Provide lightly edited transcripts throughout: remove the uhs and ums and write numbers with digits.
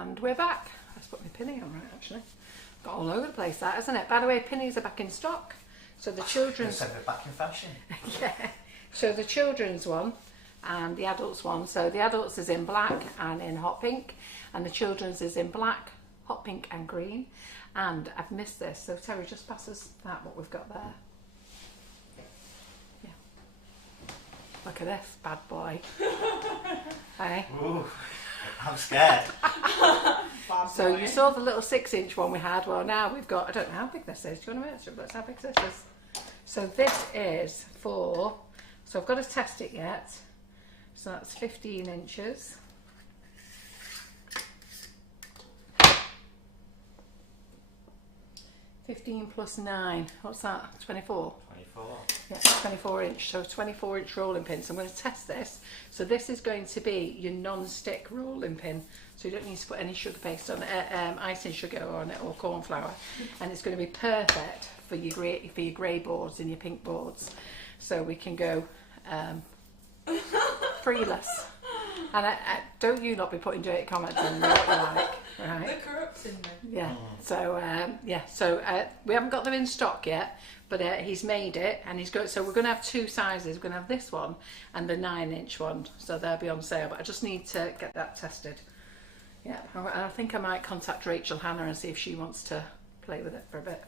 And we're back. Let's put my pinny on right, actually. Got all over the place that, isn't it? By the way, pinnies are back in stock. So the children's... They're back in fashion. Yeah. So the children's one and the adults one. So the adults is in black and in hot pink. And the children's is in black, hot pink and green. And I've missed this. So Terry, just pass us that, what we've got there. Yeah. Look at this bad boy. Hey? Ooh. I'm scared. So you saw the little 6-inch one we had. Well, now we've got, I don't know how big this is. Do you want to measure? Let's how big this is. So this is for, so I've got to test it yet. So that's 15 inches. +15 +9. What's that? 24. 24. Yeah, 24 inch. So 24 inch rolling pin. So I'm going to test this. So this is going to be your non-stick rolling pin. So you don't need to put any sugar paste on it, icing sugar on it or corn flour. And it's going to be perfect for your grey boards and your pink boards. So we can go freeless. And don't you not be putting dirty comments in what you like, right? They're corrupting me. Yeah. So yeah. So we haven't got them in stock yet, but he's made it, and he's got. So we're going to have two sizes. We're going to have this one and the 9-inch one. So they'll be on sale. But I just need to get that tested. Yeah. And I think I might contact Rachel Hannah and see if she wants to play with it for a bit.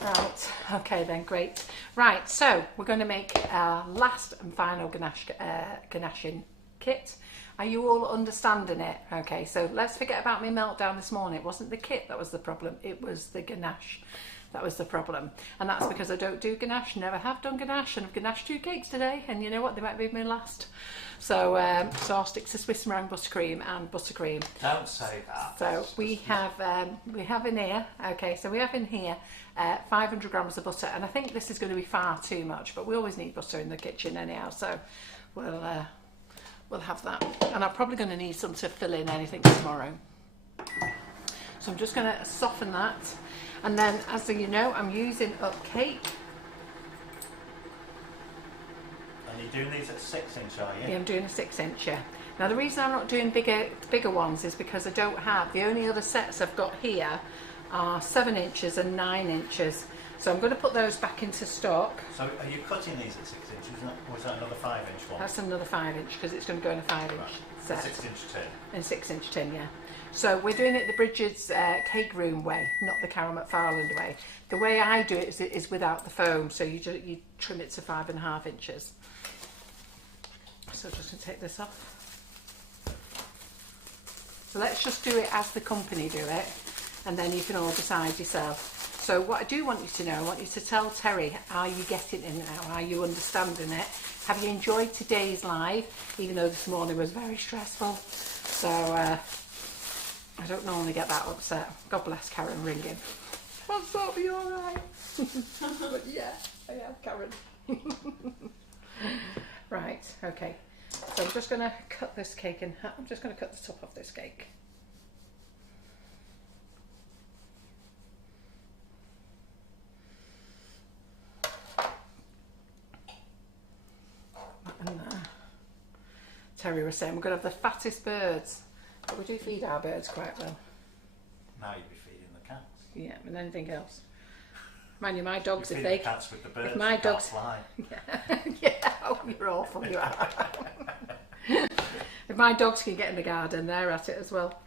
Right. Okay then. Great. Right. So we're going to make our last and final Ganaching kit. Are you all understanding it? Okay, so let's forget about my meltdown this morning. It wasn't the kit that was the problem, it was the ganache that was the problem. And that's because I don't do ganache, never have done ganache, and I've ganached 2 cakes today, and you know what, they might be my last. So so I'll stick to Swiss meringue buttercream and buttercream. Don't say that. So we have in here, okay, so we have in here 500 grams of butter, and I think this is going to be far too much, but we always need butter in the kitchen anyhow, so we'll have that. And I'm probably going to need some to fill in anything tomorrow. So I'm just going to soften that. And then, as you know, I'm using up cake. And you're doing these at 6-inch, are you? Yeah, I'm doing a 6-inch, yeah. Now the reason I'm not doing bigger ones is because I don't have, the only other sets I've got here are 7 inches and 9 inches. So I'm going to put those back into stock. So are you cutting these at 6 inches, or is that another 5-inch one? That's another 5-inch because it's going to go in a 5-inch set. 6-inch tin. In 6-inch tin, yeah. So we're doing it the Brigid's cake room way, not the Carol McFarland way. The way I do it is without the foam, so you trim it to 5.5 inches. So just going to take this off. So let's just do it as the company do it, and then you can all decide yourself. So what I do want you to know, I want you to tell Terry, are you getting it now? Are you understanding it? Have you enjoyed today's live, even though this morning was very stressful? So I don't normally get that upset. God bless Karen ringing. What's up, are you alright? But yeah, I am Karen. Right, okay. So I'm just going to cut this cake in half. I'm just going to cut the top off this cake. And Terry was saying we're going to have the fattest birds, but we do feed our birds quite well. Now you'll be feeding the cats. Yeah, and anything else. Mind you, my dogs, You if feed they... the cats with the birds, if my they can't dogs... fly. Yeah, oh, you're awful, you are. If my dogs can get in the garden, they're at it as well.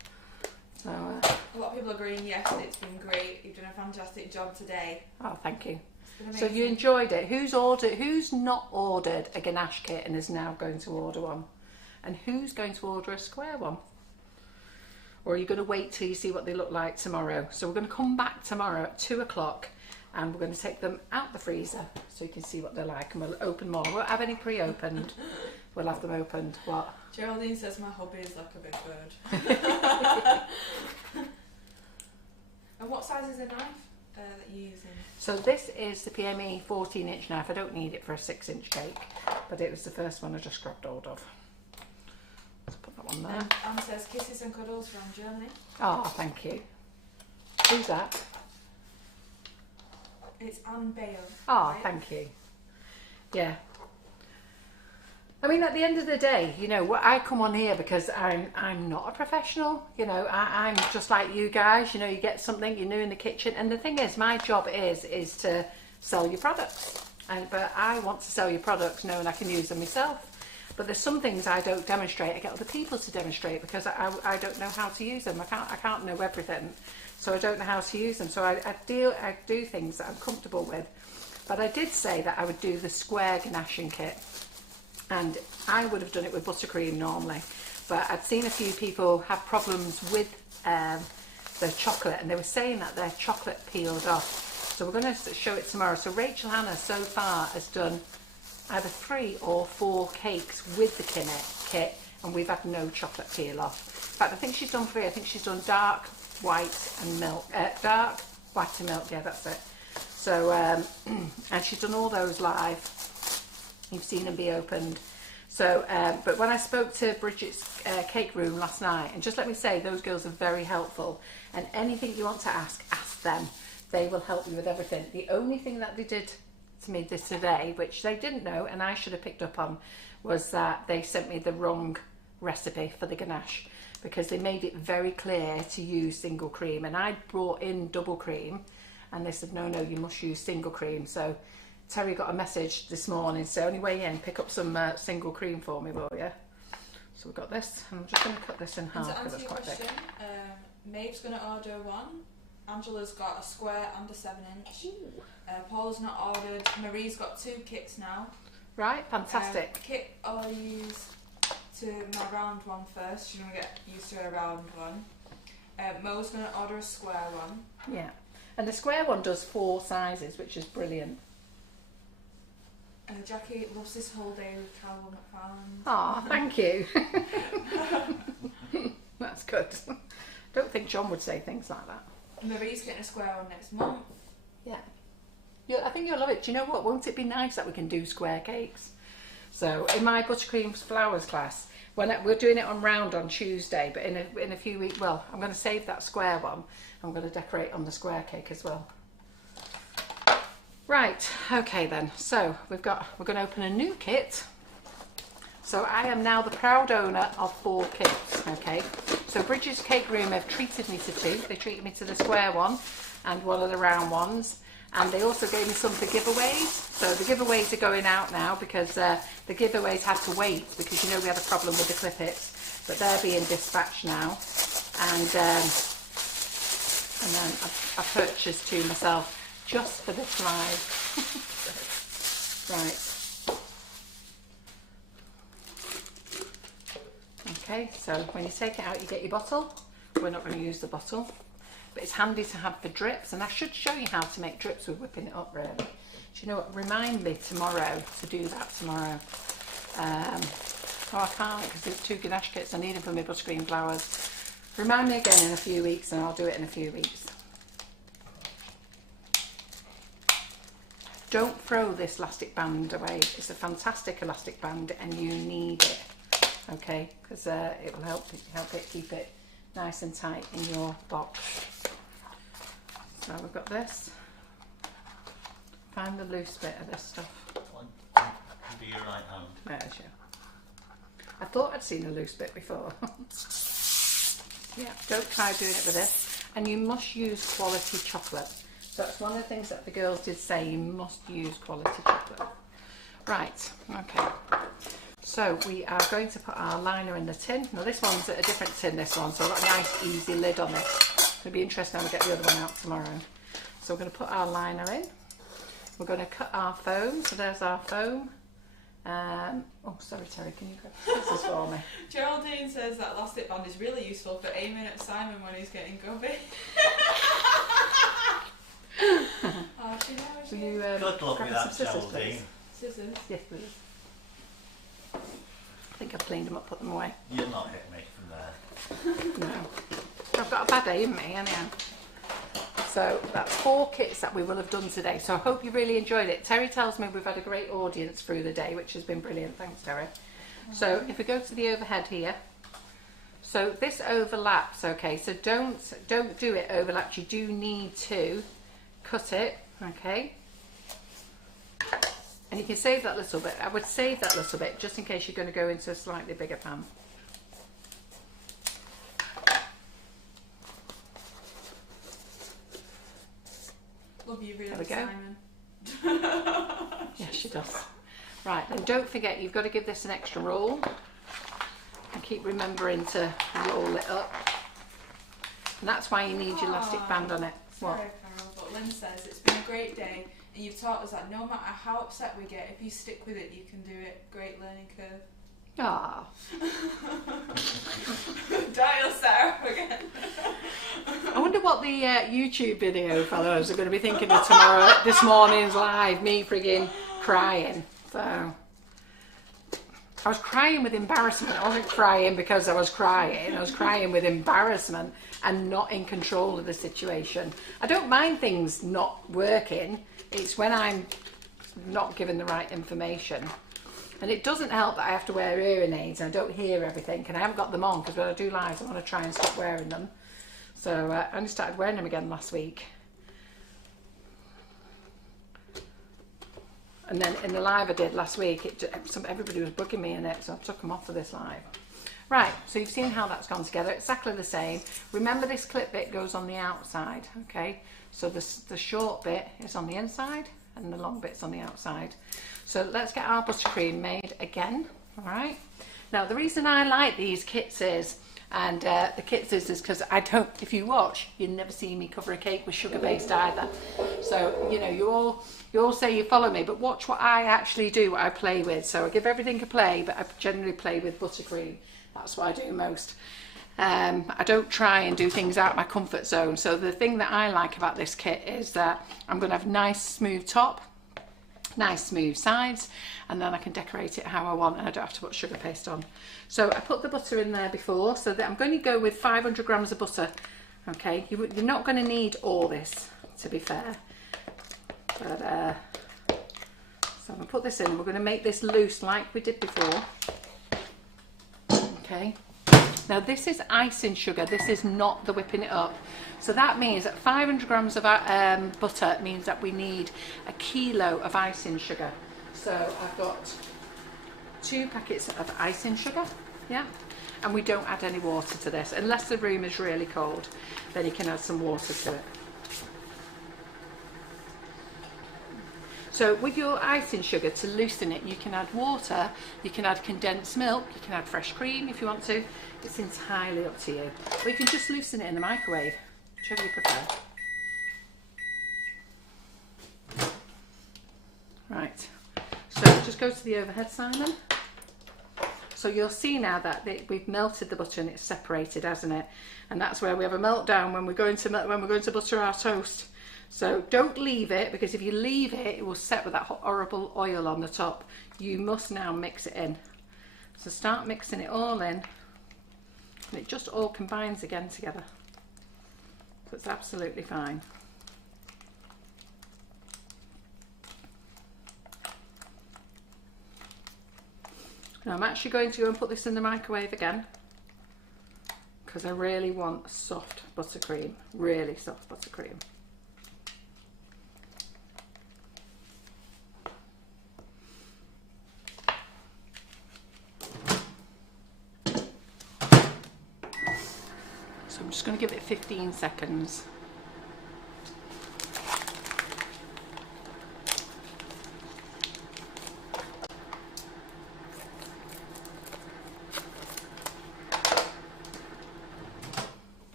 So, a lot of people are agreeing, yes, it's been great. You've done a fantastic job today. oh, thank you. It's been So you amazing. enjoyed it. Who's not ordered a Ganache kit and is now going to order one? And who's going to order a square one? Or are you going to wait till you see what they look like tomorrow? So we're going to come back tomorrow at 2 o'clock and we're going to take them out the freezer so you can see what they're like, and we'll open more. We won't have any pre-opened. We'll have them opened. What? Geraldine says my hubby is like a big bird. And what size is the knife that you're using? So this is the PME 14-inch knife. I don't need it for a 6-inch cake, but it was the first one I just grabbed hold of. Let's put that one there. Anne says kisses and cuddles from Germany. Oh, thank you. Who's that? It's Anne Bale. Oh, right? thank you. Yeah. I mean, at the end of the day, you know, I come on here because I'm not a professional. You know, I'm just like you guys. You know, you get something, you're new in the kitchen, and the thing is, my job is to sell your products. But I want to sell your products knowing I can use them myself. But there's some things I don't demonstrate. I get other people to demonstrate because I don't know how to use them. I can't know everything, so I don't know how to use them. So I do things that I'm comfortable with. But I did say that I would do the square ganaching kit. And I would have done it with buttercream normally, but I'd seen a few people have problems with their chocolate, and they were saying that their chocolate peeled off. So we're going to show it tomorrow. So Rachel Hannah so far has done either 3 or 4 cakes with the kit, and we've had no chocolate peel off. In fact, I think she's done 3. I think she's done dark, white and milk. Dark, white and milk, yeah, that's it. So, and she's done all those live. You've seen them be opened. So, but when I spoke to Brigid's cake room last night, and just let me say, those girls are very helpful. And anything you want to ask them. They will help you with everything. The only thing that they did to me this today, which they didn't know, and I should have picked up on, was that they sent me the wrong recipe for the ganache, because they made it very clear to use single cream. And I brought in double cream, and they said, no, you must use single cream. So Terry got a message this morning, so on your way in, pick up some single cream for me, will you? So we've got this, and I'm just going to cut this in half because it's quite big. Maeve's going to order 1. Angela's got a square and a 7-inch. Paul's not ordered. Marie's got 2 kits now. Right, fantastic. Kit I'll use to my round one first. She's going to get used to her round one. Mo's going to order a square one. Yeah, and the square one does 4 sizes, which is brilliant. Jackie loves this whole day with Carol McFarlane. Oh, thank you. That's good. Don't think John would say things like that. Marie's getting a square one next month. Yeah. I think you'll love it. Do you know what? Won't it be nice that we can do square cakes? So in my buttercream flowers class, we're doing it on round on Tuesday, but in a few weeks, well, I'm going to save that square one. I'm going to decorate on the square cake as well. Right, okay then, so we're going to open a new kit. So I am now the proud owner of 4 kits, okay? So Brigid's Cake Room have treated me to 2. They treated me to the square one and one of the round ones. And they also gave me some for giveaways. So the giveaways are going out now because the giveaways had to wait because, you know, we had a problem with the clippets. But they're being dispatched now. And then I purchased 2 myself. Just for this live. Right. Okay, so when you take it out, you get your bottle. We're not going to use the bottle, but it's handy to have for drips. And I should show you how to make drips with whipping it up, really. Do you know what? Remind me tomorrow to do that tomorrow. Oh, I can't because there's 2 ganache kits. I need them for my buttercream flowers. Remind me again in a few weeks, and I'll do it in a few weeks. Don't throw this elastic band away. It's a fantastic elastic band and you need it, okay? Because it will help it keep it nice and tight in your box. So we've got this. Find the loose bit of this stuff. Under your right hand. There's you. I thought I'd seen a loose bit before. Yeah, don't try doing it with this. And you must use quality chocolate. So that's one of the things that the girls did say, you must use quality chocolate. Right, okay. So we are going to put our liner in the tin. Now this one's a different tin, this one, so I've got a nice easy lid on this. It'll be interesting when we get the other one out tomorrow. So we're going to put our liner in. We're going to cut our foam. So there's our foam. Oh, sorry Terry, can you grab this for me? Geraldine says that elastic band is really useful for aiming at Simon when he's getting gubby. Oh, she knows. Will you Good luck grab with some that, scissors, Geraldine. please? Scissors. Yes, please. I think I've cleaned them up, put them away. You'll not hit me from there. No. I've got a bad day in me, anyhow. So that's 4 kits that we will have done today. So I hope you really enjoyed it. Terry tells me we've had a great audience through the day, which has been brilliant. Thanks, Terry. So if we go to the overhead here, so this overlaps, okay, so don't do it overlaps. You do need to cut it, okay, and you can save that little bit. I would save that little bit just in case you're going to go into a slightly bigger pan. Love you really, There we go. Simon. Yes, she does. Right, and don't forget, you've got to give this an extra roll. And keep remembering to roll it up. And that's why you need your elastic band on it. Sorry, What? Carol, but Lynn says it's been a great day, and you've taught us that no matter how upset we get, if you stick with it, you can do it. Great learning curve. Ah, Dial Sarah again. I wonder what the YouTube video fellows are going to be thinking of tomorrow, this morning's live, me frigging crying. So I was crying with embarrassment. I wasn't crying because I was crying. I was crying with embarrassment and not in control of the situation. I don't mind things not working. It's when I'm not given the right information. And it doesn't help that I have to wear hearing aids and I don't hear everything, and I haven't got them on because when I do lives I want to try and stop wearing them. So I only started wearing them again last week. And then in the live I did last week, everybody was bugging me in it, so I took them off for this live. Right, so you've seen how that's gone together, exactly the same. Remember this clip bit goes on the outside, okay? So the short bit is on the inside and the long bit's on the outside. So let's get our buttercream made again, all right? Now the reason I like these kits is, and the kits is because I don't, if you watch, you never see me cover a cake with sugar based either. So, you know, you all say you follow me, but watch what I actually do, what I play with. So I give everything a play, but I generally play with buttercream. That's what I do most. I don't try and do things out of my comfort zone. So the thing that I like about this kit is that I'm going to have a nice smooth top, nice smooth sides, and then I can decorate it how I want and I don't have to put sugar paste on. So I put the butter in there before, so that I'm going to go with 500 grams of butter. Okay, you're not going to need all this, to be fair, but so I'm going to put this in. We're going to make this loose like we did before. Okay, now this is icing sugar, this is not the whipping it up. So that means that 500 grams of butter means that we need a kilo of icing sugar. So I've got 2 packets of icing sugar, yeah, and we don't add any water to this unless the room is really cold, then you can add some water to it. So with your icing sugar, to loosen it, you can add water, you can add condensed milk, you can add fresh cream if you want to. It's entirely up to you. Or you can just loosen it in the microwave, whichever you prefer. Right, so just go to the overhead, Simon. So you'll see now that we've melted the butter and it's separated, hasn't it? And that's where we have a meltdown when we're going to butter our toast. So don't leave it, because if you leave it, it will set with that horrible oil on the top. You must now mix it in. So start mixing it all in, and it just all combines again together. So it's absolutely fine. Now I'm actually going to go and put this in the microwave again, because I really want soft buttercream, really soft buttercream. I'm just going to give it 15 seconds.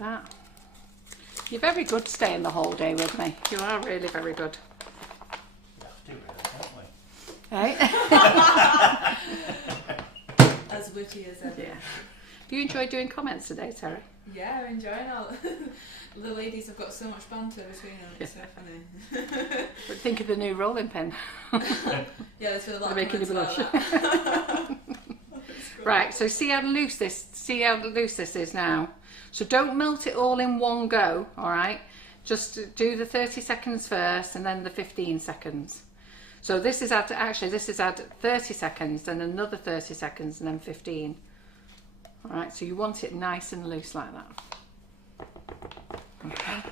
at that. You're very good staying the whole day with me. You are really very good. We have to, really, don't we? Hey? As witty as ever. Yeah. Have you enjoyed doing comments today, Terry? Yeah, I'm enjoying all. The ladies have got so much banter between them. It's so funny. But think of the new rolling pin. Yeah, there's been a lot of Making you comments blush. about that. Right, so see how loose this is now. So don't melt it all in one go, all right? Just do the 30 seconds first and then the 15 seconds. So this is at 30 seconds, then another 30 seconds and then 15. All right, so you want it nice and loose like that. Okay,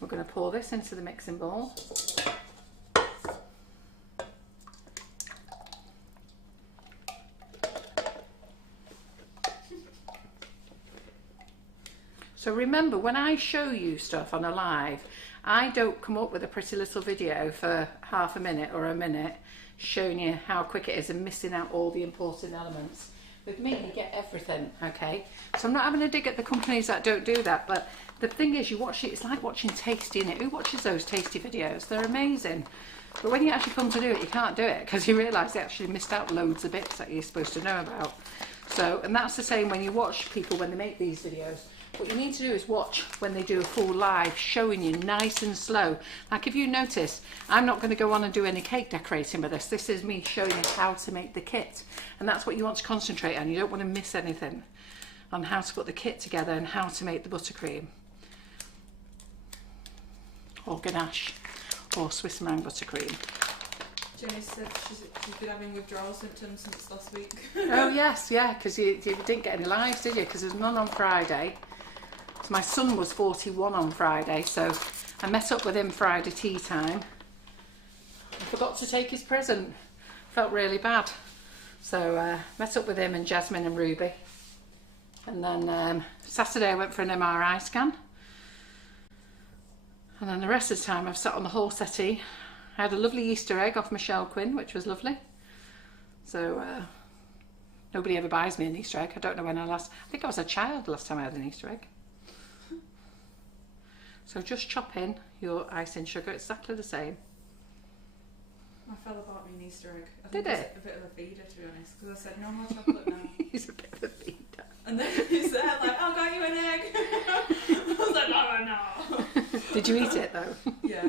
we're going to pour this into the mixing bowl. So remember, when I show you stuff on a live, I don't come up with a pretty little video for half a minute or a minute showing you how quick it is and missing out all the important elements. With me, you get everything, okay? So I'm not having a dig at the companies that don't do that, but the thing is, you watch it, it's like watching Tasty, innit? Who watches those Tasty videos? They're amazing. But when you actually come to do it, you can't do it because you realise they actually missed out loads of bits that you're supposed to know about. So, and that's the same when you watch people when they make these videos. What you need to do is watch when they do a full live, showing you nice and slow. Like if you notice, I'm not going to go on and do any cake decorating with this. This is me showing you how to make the kit. And that's what you want to concentrate on. You don't want to miss anything on how to put the kit together and how to make the buttercream. Or ganache. Or Swiss meringue buttercream. Jenny said she's been having withdrawal symptoms since last week. Oh yes, yeah, because you didn't get any lives, did you? Because there was none on Friday. So my son was 41 on Friday, so I met up with him Friday tea time. I forgot to take his present. Felt really bad. So met up with him and Jasmine and Ruby. And then Saturday I went for an MRI scan. And then the rest of the time I've sat on the whole settee. I had a lovely Easter egg off Michelle Quinn, which was lovely. So nobody ever buys me an Easter egg. I don't know when I think I was a child last time I had an Easter egg. So just chop in your icing sugar, exactly the same. My fella bought me an Easter egg. I Did think it? he's a bit of a feeder, to be honest, because I said no more chocolate now. He's a bit of a feeder. And then he's there like, I got you an egg. I was like, no. Did you eat it though? Yeah.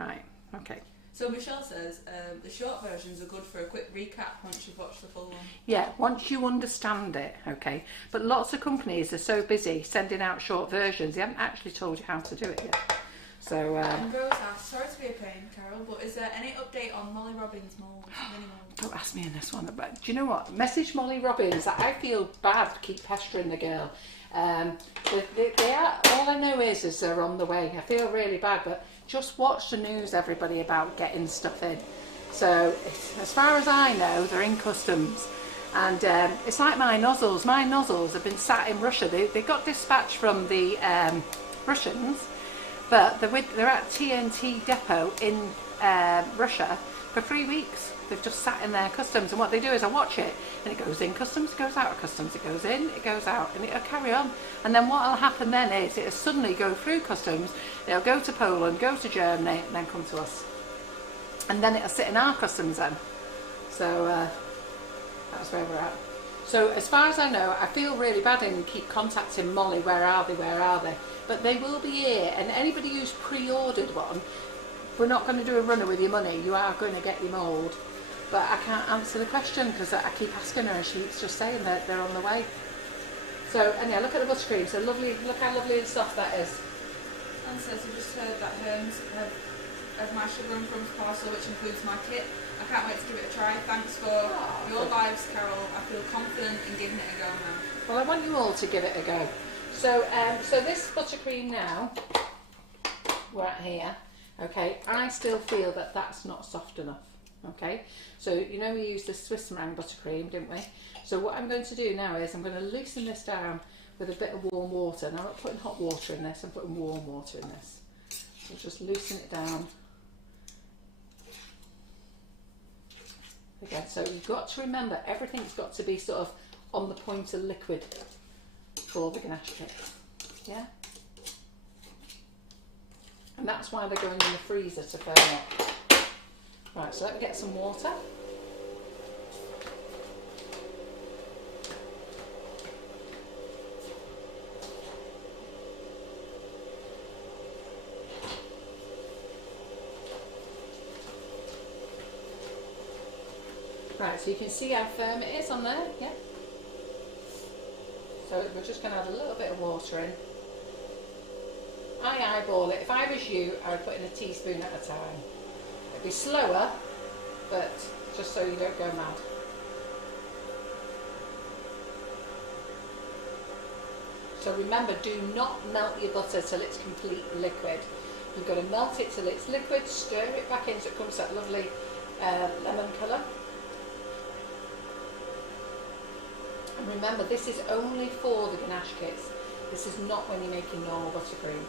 Right, okay. So Michelle says the short versions are good for a quick recap once you've watched the full one. Yeah, once you understand it, okay. But lots of companies are so busy sending out short versions, they haven't actually told you how to do it yet. So, And Rose asked, sorry to be a pain, Carol, but is there any update on Molly Robbins' mould? Mini mould? don't ask me in this one. But do you know what? Message Molly Robbins. I feel bad to keep pestering the girl. They are. All I know is they're on the way. I feel really bad, but just watch the news, everybody, about getting stuff in. So as far as I know, they're in customs. And it's like my nozzles. My nozzles have been sat in Russia. They got dispatched from the Russians, but they're at TNT depot in Russia for 3 weeks. They've just sat in their customs, and what they do is I watch it, and it goes in customs, it goes out of customs, it goes in, it goes out, and it'll carry on. And then what will happen then is it'll suddenly go through customs, it'll go to Poland, go to Germany, and then come to us. And then it'll sit in our customs then. So that's where we're at. So as far as I know, I feel really bad and keep contacting Molly, where are they? But they will be here, and anybody who's pre-ordered one, we're not going to do a runner with your money, you are going to get your mould. But I can't answer the question because I keep asking her and she's just saying that they're on the way. So anyhow, look at the buttercream, so lovely, look how lovely and soft that is. Anne says, I just heard that Hermes have my sugar and crumbs parcel, which includes my kit. I can't wait to give it a try. Thanks for your lives, Carol. I feel confident in giving it a go now. Well, I want you all to give it a go. So, so this buttercream now, we're at here, okay, I still feel that that's not soft enough, okay? So, you know we used the Swiss meringue buttercream, didn't we? So what I'm going to do now is I'm going to loosen this down with a bit of warm water. Now I'm not putting hot water in this, I'm putting warm water in this. So just loosen it down. Again, so you've got to remember, everything's got to be sort of on the point of liquid. for the Ganache kit. Yeah? And that's why they're going in the freezer to firm up. Right, so let me get some water. Right, so you can see how firm it is on there, yeah? So we're just going to add a little bit of water in. I eyeball it. If I was you, I would put in a teaspoon at a time. It'd be slower, but just so you don't go mad. So remember, do not melt your butter till it's complete liquid. You've got to melt it till it's liquid, stir it back in so it comes that lovely lemon colour. And remember, this is only for the Ganache kits. This is not when you're making normal buttercream.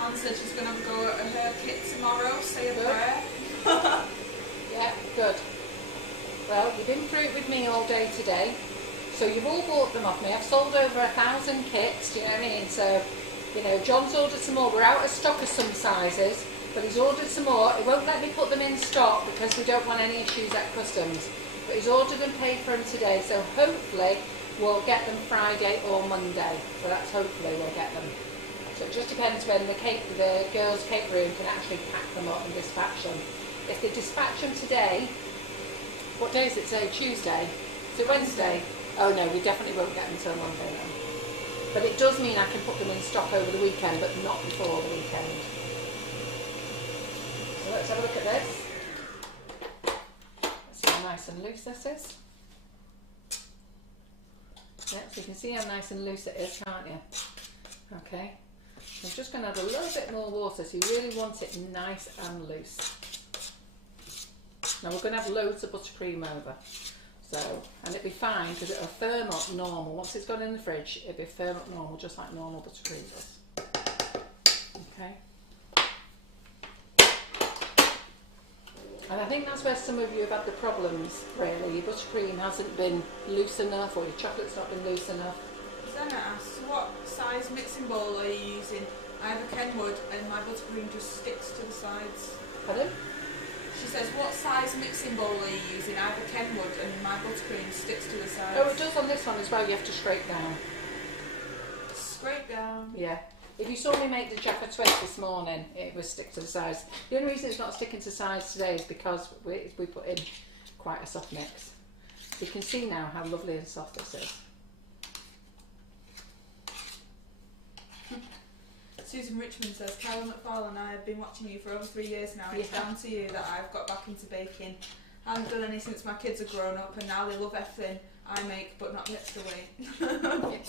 Anne said she's going to have a go at her kit tomorrow, say a Good. prayer. Yeah, good. Well, you've been through it with me all day today. So you've all bought them off me. I've sold over 1,000 kits, do you know what I mean? So, you know, John's ordered some more. We're out of stock of some sizes, but he's ordered some more. He won't let me put them in stock because we don't want any issues at customs. But he's ordered and paid for them today, so hopefully we'll get them Friday or Monday. So that's hopefully we'll get them. So it just depends when the girls' cake room can actually pack them up and dispatch them. If they dispatch them today, what day is it today? Tuesday? Is it Wednesday? Oh no, we definitely won't get them until Monday then. But it does mean I can put them in stock over the weekend, but not before the weekend. So let's have a look at this. Let's see how nice and loose this is. Yeah, so you can see how nice and loose it is, can't you? Okay. I'm just going to add a little bit more water, so you really want it nice and loose. Now we're going to have loads of buttercream over. So, and it'll be fine because it'll firm up normal. Once it's gone in the fridge, it'll be firm up normal, just like normal buttercream does. Okay. And I think that's where some of you have had the problems, really. Your buttercream hasn't been loose enough, or your chocolate's not been loose enough. Zena asks, what size mixing bowl are you using? I have a Kenwood and my buttercream just sticks to the sides. Pardon? She says, what size mixing bowl are you using? I have a Kenwood and my buttercream sticks to the sides. Oh, it does on this one as well. You have to scrape down. Scrape down. Yeah. If you saw me make the Jaffa twist this morning, it was stick to the sides. The only reason it's not sticking to sides today is because we put in quite a soft mix. You can see now how lovely and soft this is. Susan Richmond says, Carol McFarlane and I have been watching you for over 3 years now. It's down to you that I've got back into baking. I haven't done any since my kids are grown up and now they love everything I make, but not the extra weight.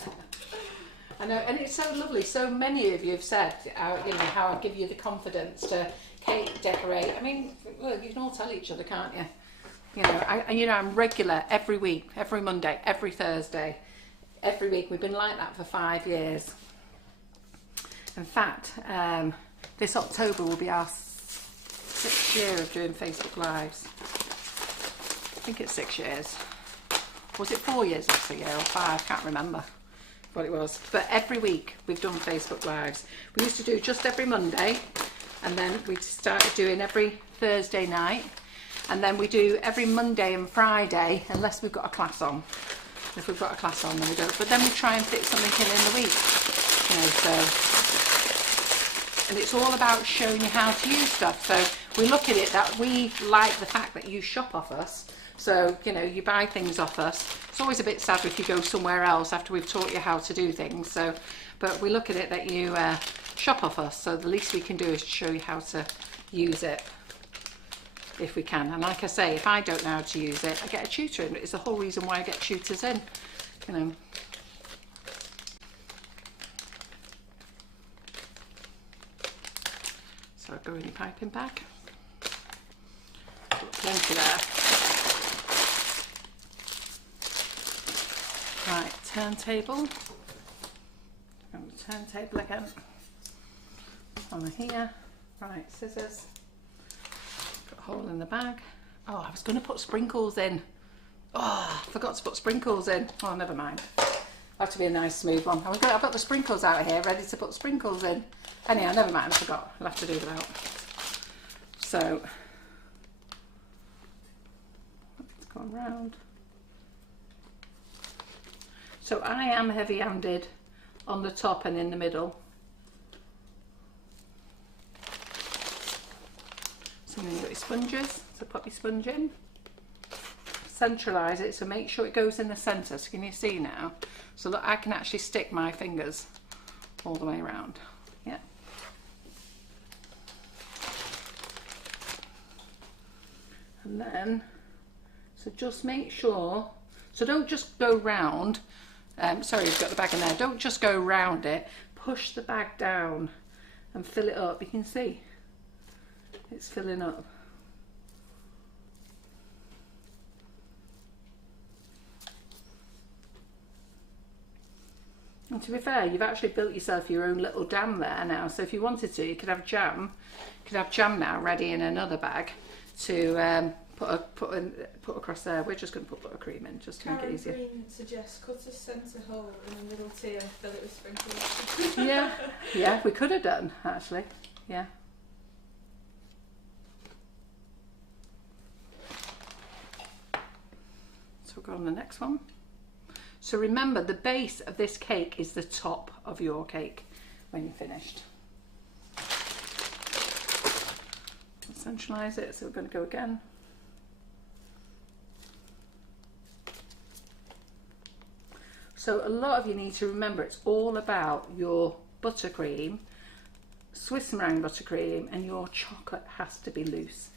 I know, and it's so lovely. So many of you have said, you know, how I give you the confidence to cake decorate. I mean, look, you can all tell each other, can't you? You know, I'm regular every week, every Monday, every Thursday, every week. We've been like that for 5 years. In fact, this October will be our 6th year of doing Facebook Lives. I think it's 6 years. Was it 4 years this year or 5? Can't remember what it was. But every week we've done Facebook Lives. We used to do just every Monday, and then we started doing every Thursday night, and then we do every Monday and Friday unless we've got a class on. If we've got a class on, then we don't. But then we try and fit something in the week. You know, so. And it's all about showing you how to use stuff. So we look at it that we like the fact that you shop off us. So, you know, you buy things off us. It's always a bit sad if you go somewhere else after we've taught you how to do things. So, but we look at it that you shop off us. So the least we can do is show you how to use it if we can. And like I say, if I don't know how to use it, I get a tutor in. It's the whole reason why I get tutors in, you know. So I'll go in the piping bag. Put plenty there. Right, turntable. turntable again. On here. Right, scissors. Got a hole in the bag. Oh, I was going to put sprinkles in. Oh, I forgot to put sprinkles in. Oh, never mind. Have to be a nice smooth one. I've got the sprinkles out here ready to put sprinkles in. Anyhow, never mind, I forgot. I'll have to do without. So, it's gone round. So I am heavy-handed on the top and in the middle. So then you've got your sponges, so pop your sponge in. Centralise it, so make sure it goes in the centre. So can you see now? So that I can actually stick my fingers all the way around. Yeah. And then, so just make sure, so don't just go round, sorry, you've got the bag in there, don't just go round it, push the bag down and fill it up. You can see it's filling up. And to be fair, you've actually built yourself your own little jam there now. So if you wanted to, you could have jam. You could have jam now ready in another bag to put across there. We're just going to put buttercream in just to make it easier. Green suggests cut a centre hole in the middle tier and fill it with sprinkles. Yeah, we could have done actually. Yeah. So we'll go on the next one. So remember, the base of this cake is the top of your cake when you're finished. Centralise it, so we're going to go again. So a lot of you need to remember it's all about your buttercream, Swiss meringue buttercream, and your chocolate has to be loose.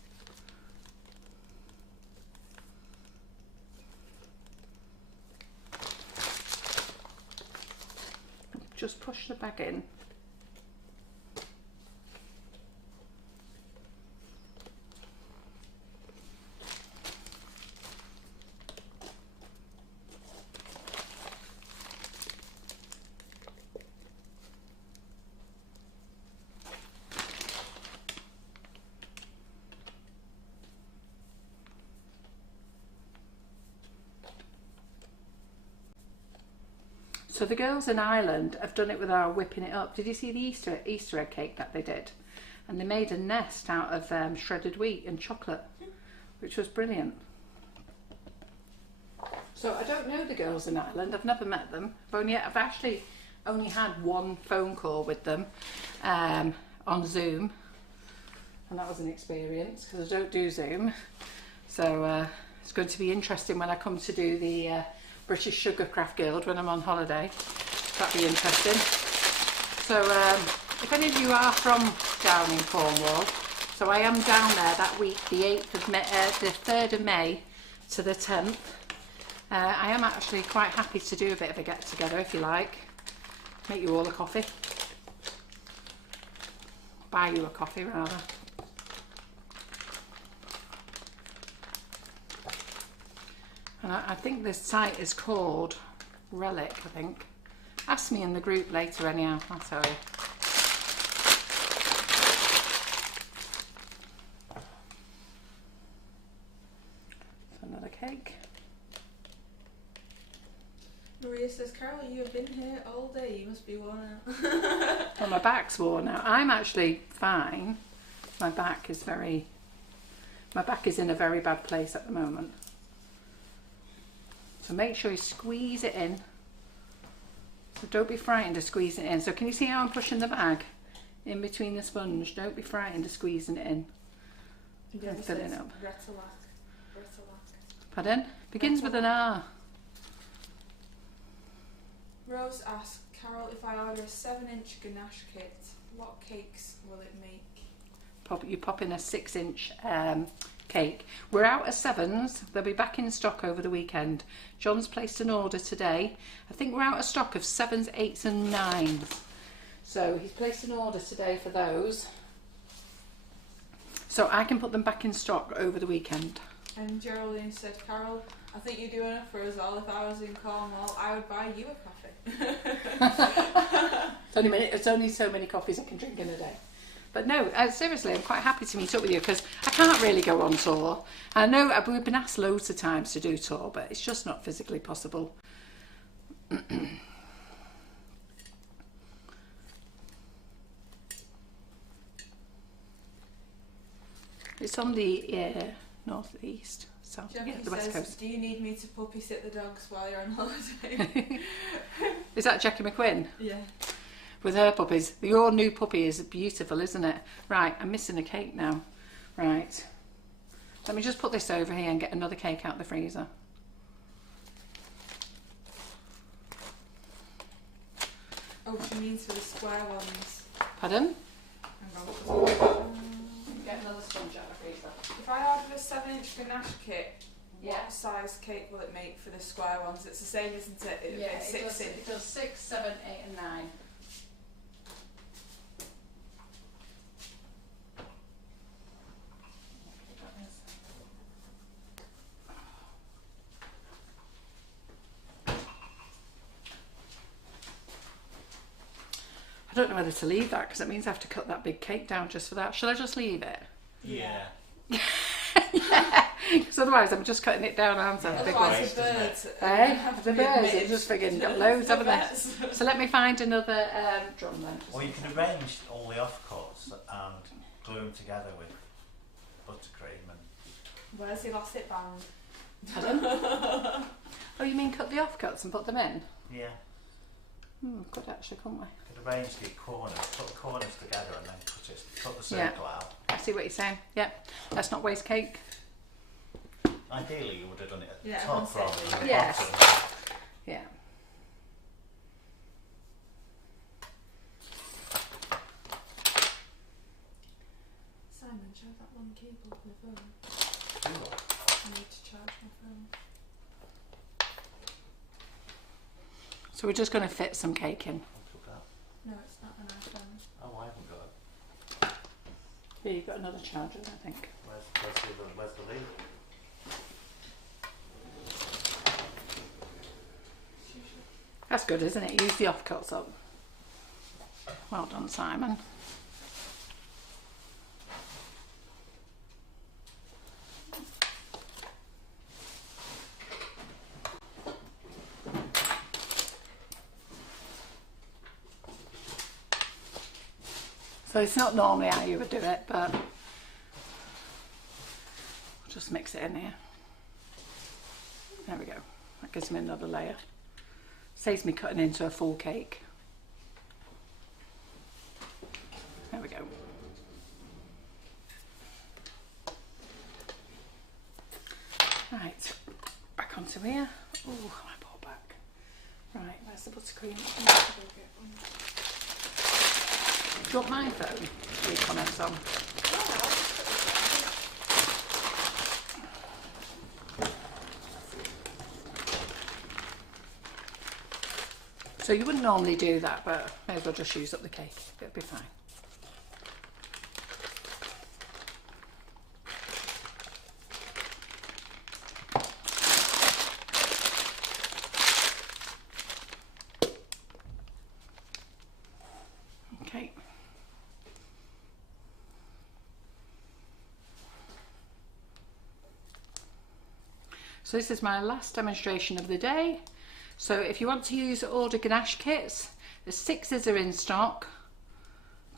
Just push the bag in. So the girls in Ireland have done it with our whipping it up. Did you see the Easter egg cake that they did? And they made a nest out of shredded wheat and chocolate, which was brilliant. So I don't know the girls in Ireland. I've never met them. I've actually only had one phone call with them on Zoom, and that was an experience because I don't do Zoom. So it's going to be interesting when I come to do the British Sugarcraft Guild when I'm on holiday. That'd be interesting. So if any of you are from down in Cornwall, so I am down there that week, the 8th of May, the 3rd of May to the 10th. I am actually quite happy to do a bit of a get together if you like. Make you all a coffee. Buy you a coffee rather. And I think this site is called Relic, I think. Ask me in the group later anyhow, I'll tell you. So another cake. Maria says, Carol, you have been here all day, you must be worn out. Well, my back's worn out. I'm actually fine. My back is in a very bad place at the moment. So make sure you squeeze it in. So don't be frightened of squeezing it in. So can you see how I'm pushing the bag in between the sponge? Don't be frightened of squeezing it in. And filling it up. Pardon? Begins with an R. Rose asks, Carol, if I order a 7-inch Ganache kit, what cakes will it make? You pop in a 6-inch cake. We're out of 7s. They'll be back in stock over the weekend. John's placed an order today. I think we're out of stock of 7s, 8s and 9s. So he's placed an order today for those. So I can put them back in stock over the weekend. And Geraldine said, Carol, I think you do enough for us all. If I was in Cornwall, I would buy you a coffee. It's only so many coffees I can drink in a day. But no, seriously, I'm quite happy to meet up with you because I can't really go on tour. I know we've been asked loads of times to do tour, but it's just not physically possible. It's on the northeast, south, the west coast. Do you need me to puppy sit the dogs while you're on holiday? Is that Jackie McQuinn? Yeah. With her puppies. Your new puppy is beautiful, isn't it? Right, I'm missing a cake now. Right. Let me just put this over here and get another cake out of the freezer. Oh, she means for the square ones. Pardon? Hang on. Get another sponge out of the freezer. If I ordered a 7-inch Ganache kit, Yeah. what size cake will it make for the square ones? It's the same, isn't it? It would Yeah, be 6 inch. it does 6, 7, 8 and 9. I don't know whether to leave that because it means I have to cut that big cake down just for that. Shall I just leave it? Yeah. Yeah, because otherwise I'm just cutting it down, aren't I? Yeah. The big Otherwise ones. the birds. The birds, it's just friggin' got loads, haven't they? So let me find another drum then. Or you can arrange all the offcuts and glue them together with buttercream and. Where's the elastic band? Pardon? Oh, you mean cut the offcuts and put them in? Yeah. Could actually, couldn't we? You could arrange the corners, put the corners together and then cut the circle out. I see what you're saying. Yeah, let's not waste cake. Ideally, you would have done it at the Yeah, top everyone rather said than the yes. bottom. Yeah. Simon, charge that one cable off my phone. I need to charge my phone. So we're just going to fit some cake in. Look up. No, it's not an iPhone. Oh, I haven't got it. Yeah, you've got another charger, I think. Where's the lead? That's good, isn't it? Use the offcuts up. Well done, Simon. So it's not normally how you would do it, but we'll just mix it in here. There we go. That gives me another layer. Saves me cutting into a full cake. There we go. Right, back onto here. Oh, my poor back. Right, where's the buttercream? Do you want my phone? Any comments on? So you wouldn't normally do that, but may as well just use up the cake. It'll be fine. Okay. So this is my last demonstration of the day. So if you want to use order Ganache kits, the 6s are in stock,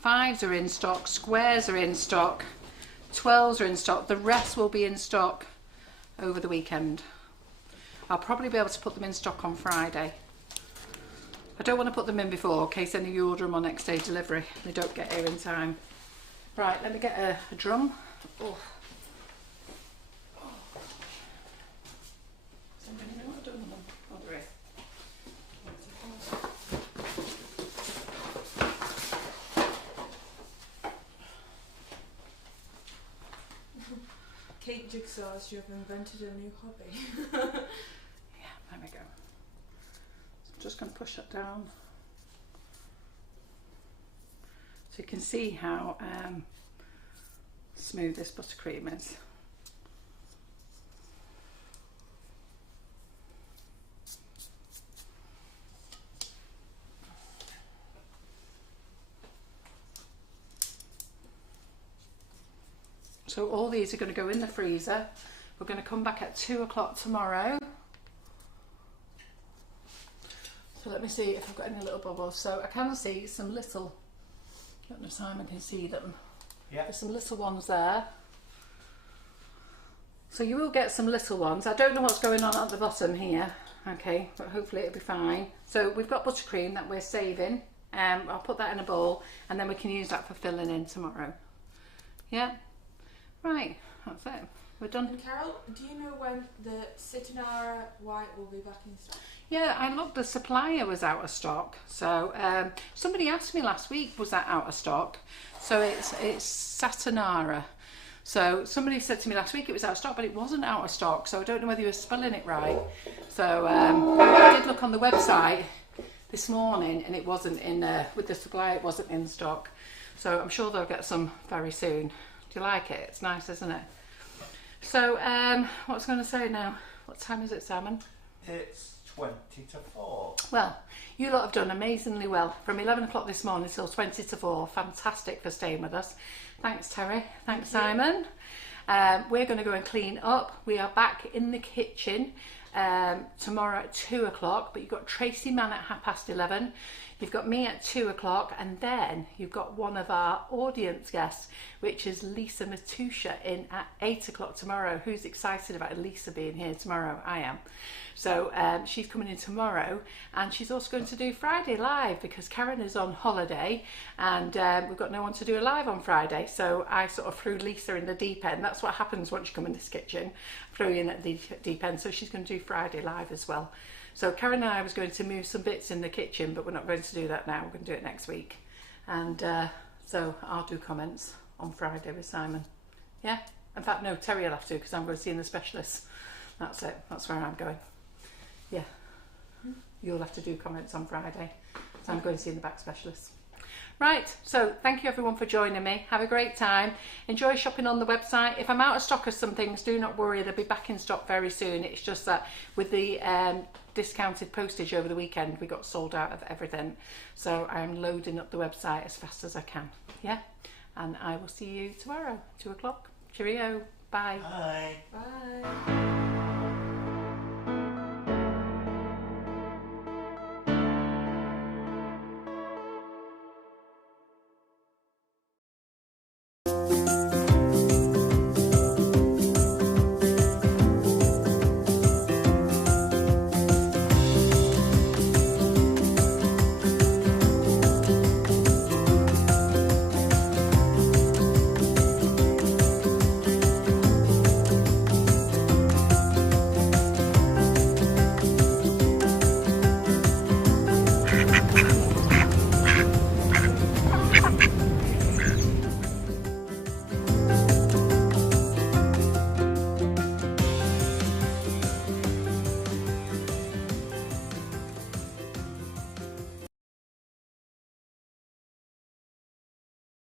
5s are in stock, squares are in stock, 12s are in stock. The rest will be in stock over the weekend. I'll probably be able to put them in stock on Friday. I don't want to put them in before in case any of you order them on next day delivery. They don't get here in time. Right, let me get a drum. Oh. Somebody know what I'm doing with them? Oh, there is. Cake jigsaws, you have invented a new hobby. Yeah, there we go. So I'm just going to push that down. So you can see how smooth this buttercream is. So all these are going to go in the freezer. We're going to come back at 2 o'clock tomorrow. So let me see if I've got any little bubbles. So I can see some little, I don't know if Simon can see them. Yeah. There's some little ones there. So you will get some little ones. I don't know what's going on at the bottom here. Okay, but hopefully it'll be fine. So we've got buttercream that we're saving. I'll put that in a bowl and then we can use that for filling in tomorrow. Yeah, right, that's it. We're done. And Carol, do you know when the Citinara White will be back in stock? Yeah, I looked, the supplier was out of stock. So somebody asked me last week, was that out of stock? So it's Satinara. So somebody said to me last week it was out of stock, but it wasn't out of stock. So I don't know whether you were spelling it right. So I did look on the website this morning and it wasn't in, with the supplier it wasn't in stock. So I'm sure they'll get some very soon. Do you like it? It's nice, isn't it? So what was I going to say now? What time is it, Simon? It's 20 to 4. Well, you lot have done amazingly well. From 11 o'clock this morning till 20 to 4. Fantastic for staying with us. Thanks, Terry. Thanks, Simon. We're going to go and clean up. We are back in the kitchen tomorrow at 2 o'clock, but you've got Tracy Mann at 11:30. You've got me at 2 o'clock, and then you've got one of our audience guests, which is Lisa Matusha, in at 8 o'clock tomorrow. Who's excited about Lisa being here tomorrow? I am. So she's coming in tomorrow, and she's also going to do Friday live because Karen is on holiday, and we've got no one to do a live on Friday. So I sort of threw Lisa in the deep end. That's what happens once you come in this kitchen, throw you in at the deep end. So she's going to do Friday live as well. So Karen and I was going to move some bits in the kitchen, but we're not going to do that now. We're going to do it next week. And so I'll do comments on Friday with Simon. Yeah? In fact, no, Terry will have to because I'm going to see the specialist. That's it. That's where I'm going. Yeah. You'll have to do comments on Friday. So I'm going to see the back specialist. Right, so thank you everyone for joining me. Have a great time. Enjoy shopping on the website. If I'm out of stock of some things, do not worry, they'll be back in stock very soon. It's just that with the discounted postage over the weekend, we got sold out of everything. So I'm loading up the website as fast as I can. Yeah, and I will see you tomorrow, 2 o'clock. Cheerio. Bye. Bye. Bye.